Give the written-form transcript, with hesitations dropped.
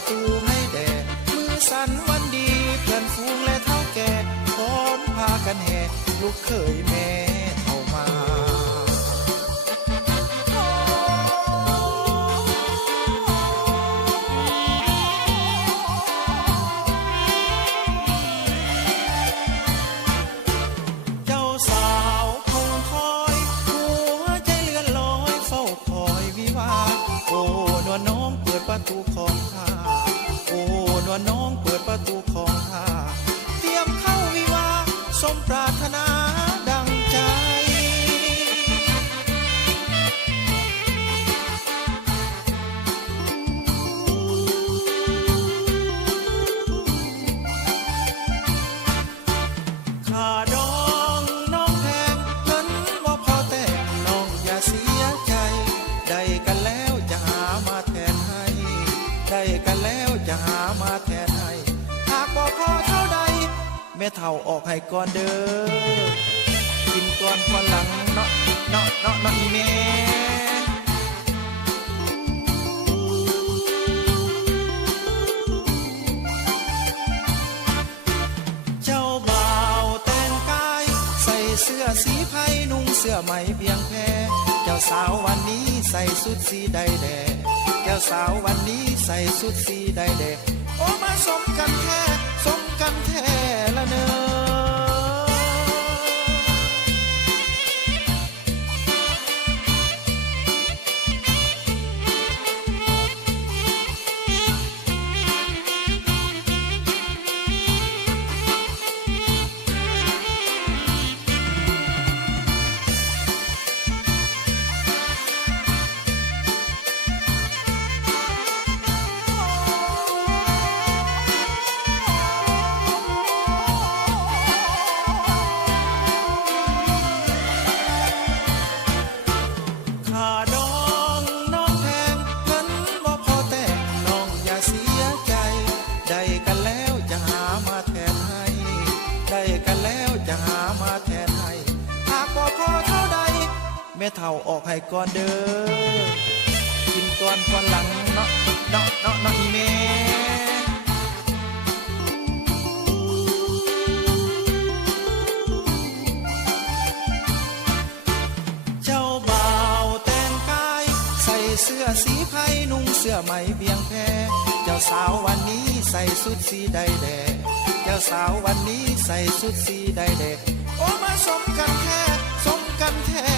ประตูให้แด่มือสั่นวันดีเพื่อนฝูงและเฒ่าแก่พร้อมพากันแห่ลูกเขยแม่เข้ามาประตูของข้าโอ้นวลน้องเปิดประตูของข้าเตรียมเข้าวิวาสมปรารถนาดังใจข้าดองน้องแพงเงินบ่พอแต่น้องอย่าเสียใจได้กันแล้วจะหามาแทนให้ได้กันแล้วจะหามาแทนให้หากบ่พอเท่าใดแม่เฒ่าออกให้ก่อนเด้อกินก่อนหลังเนาะอีแม่เจ้าบ่าวแต่งกายใส่เสื้อสีไผ่นุ่งเสื้อไหมเพียงแพเจ้าสาววันนี้ใส่สุดสีใดแดเจ้าสาววันนี้ใส่สุดสีใดแดโอ้มาสมกันแท้ละเนอแม่เฒ่าออกให้ก่อนเด้อกินก่อนหลังเนาะอีแม่เจ้าบ่าวแต่งกายใส่เสื้อสีไผ่นุ่งเสื้อไหมเบียงแพเจ้าสาววันนี้ใส่สุดสีใดแดเจ้าสาววันนี้ใส่สุดสีใดแดโอ้มาสมกันแท้